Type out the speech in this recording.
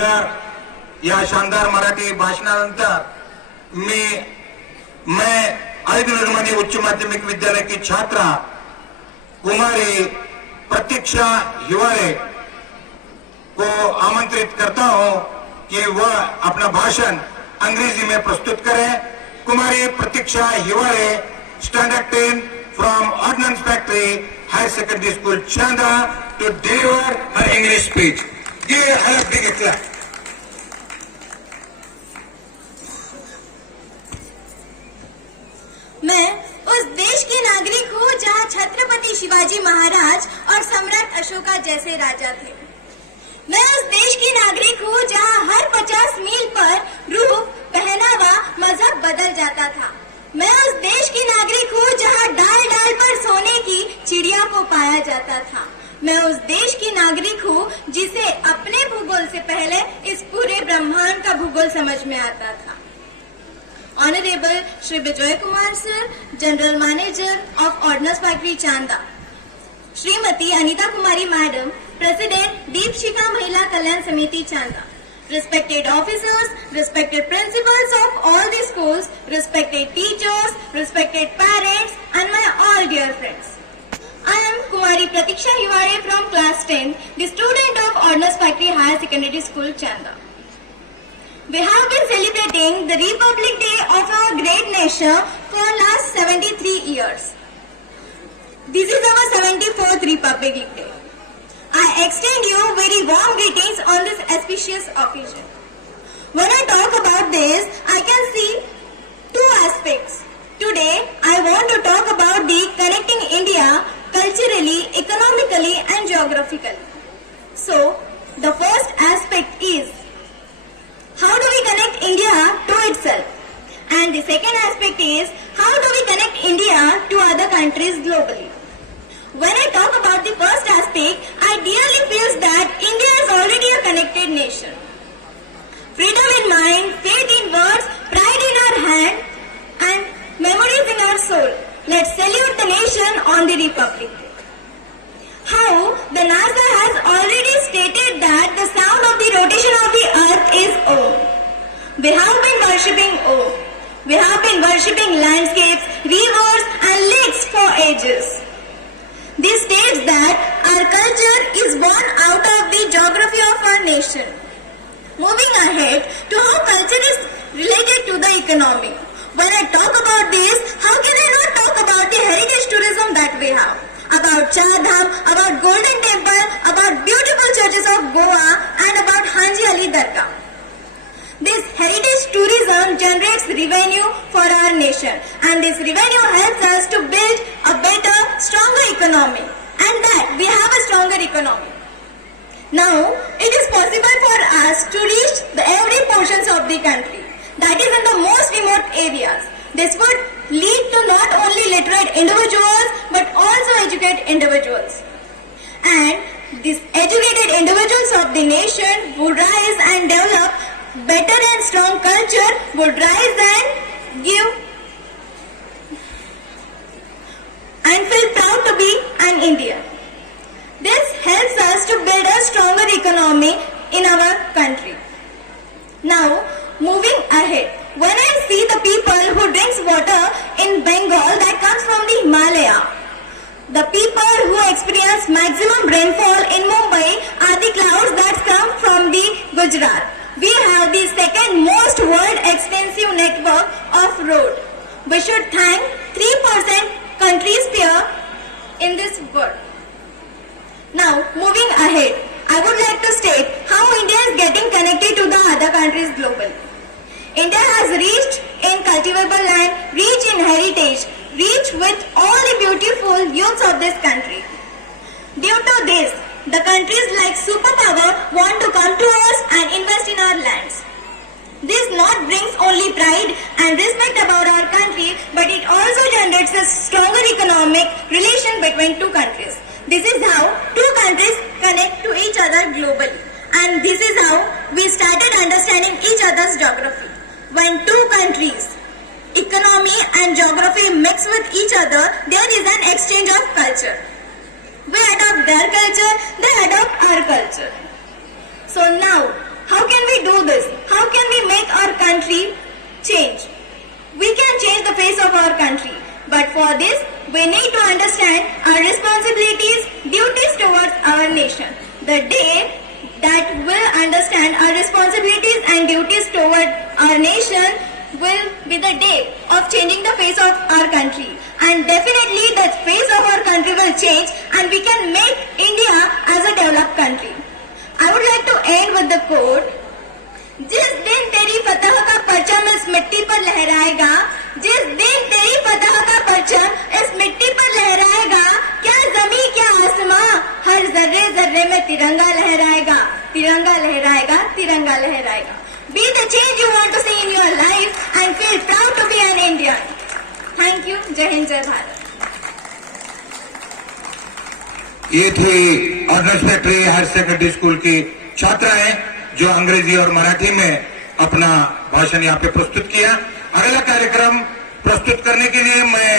या शानदार मराठी भाषणानंतर मैं आदित्य निर्मणी उच्च माध्यमिक विद्यालय की छात्रा कुमारी प्रतीक्षा हिवारे को आमंत्रित करता हूं कि वह अपना भाषण अंग्रेजी में प्रस्तुत करें। Kumari Prateeksha Hiware, standard 10 from ordnance factory higher secondary school Chanda, to deliver her English speech. Give her a big clap. मैं उस देश की नागरिक हूँ जहाँ छत्रपति शिवाजी महाराज और सम्राट अशोका जैसे राजा थे। मैं उस देश की नागरिक हूँ जहाँ हर 50 मील पर रूप, पहनावा, मजहब बदल जाता था। मैं उस देश की नागरिक हूँ जहाँ डाल डाल पर सोने की चिड़िया को पाया जाता था। मैं उस देश की नागरिक हूँ जिसे अपने भूगोल से पहले इस पूरे ब्रह्मांड का भूगोल समझ में आता था। Honorable Shri Vijay Kumar Sir, General Manager of Ordnance Factory Chanda, Srimati Anita Kumari Madam, President Deepshika Mahila Kalyan Samiti Chanda, respected officers, respected principals of all the schools, respected teachers, respected parents, and my all dear friends. I am Kumari Pratiksha Hiware from class 10, the student of Ordnance Factory Higher Secondary School Chanda. We have been celebrating the Republic Day of our great nation for last 73 years. This is our 74th Republic Day. I extend you very warm greetings on this auspicious occasion. When I talk about this, I can see two aspects. Today, I want to talk about the connecting India culturally, economically and geographically. So, the first aspect is how do we connect India to itself? And the second aspect is how do we connect India to other countries globally? When I talk about the first aspect, I dearly feel that India is already a connected nation. Freedom in mind, faith in words, pride in our hand, and memories in our soul. Let's salute the nation on the Republic Day. How the NASA has already stated that the sound of the rotation of the earth is Om. We have been worshipping Om. We have been worshipping landscapes, rivers and lakes for ages. This states that our culture is born out of the geography of our nation. Moving ahead to how culture is related to the economy. When I talk about this, how can I not talk about the heritage tourism that we have? About Char Dham, about Golden Temple, about beautiful churches of Goa and about Hanji Ali Dargah. This heritage tourism generates revenue for our nation and this revenue helps us to build a better, stronger economy and that we have a stronger economy. Now, it is possible for us to reach every portions of the country that is in the most remote areas. This would lead to not only literate individuals but also educate individuals. And these educated individuals of the nation would rise and develop better and strong culture, would rise and give and feel proud to be an Indian. This helps us to build a stronger economy in our country. Now, moving ahead. When I see the people who drinks water in Bengal that comes from the Himalaya, the people who experience maximum rainfall in Mumbai are the clouds that come from the Gujarat. We have the second most world extensive network of road. We should thank 3% countries here in this world. Now, moving ahead, I would like to state how India is getting connected to the other countries globally. India has reached in cultivable land, rich in heritage, rich with all the beautiful youths of this country. Due to this, the countries like superpower want to come to us and invest in our lands. This not brings only pride and respect about our country, but it also generates a stronger economic relation between two countries. This is how two countries connect to each other globally. And this is how we started understanding each other's geography. When two countries, economy and geography mix with each other, there is an exchange of culture. We adopt their culture, they adopt our culture. So now, how can country change. We can change the face of our country, but for this we need to understand our responsibilities, duties towards our nation. The day that will understand our responsibilities and duties toward our nation will be the day of changing the face of our country, and definitely the face of our country will change and we can make India as a developed country. I would like to end with the quote, जिस दिन तेरी फतह का परचम इस मिट्टी पर लहराएगा, जिस दिन तेरी फतह का परचम इस मिट्टी पर लहराएगा, क्या जमीन क्या आसमां, हर जर्रे जर्रे में तिरंगा लहराएगा, तिरंगा लहराएगा, तिरंगा लहराएगा. Be the change you want to see in your life and feel proud to be an Indian. Thank you. जय हिंद, जय भारत. ये थी ordnance factory higher secondary school की छात्राएं जो अंग्रेजी और मराठी में अपना भाषण यहाँ पे प्रस्तुत किया. अगला कार्यक्रम प्रस्तुत करने के लिए मैं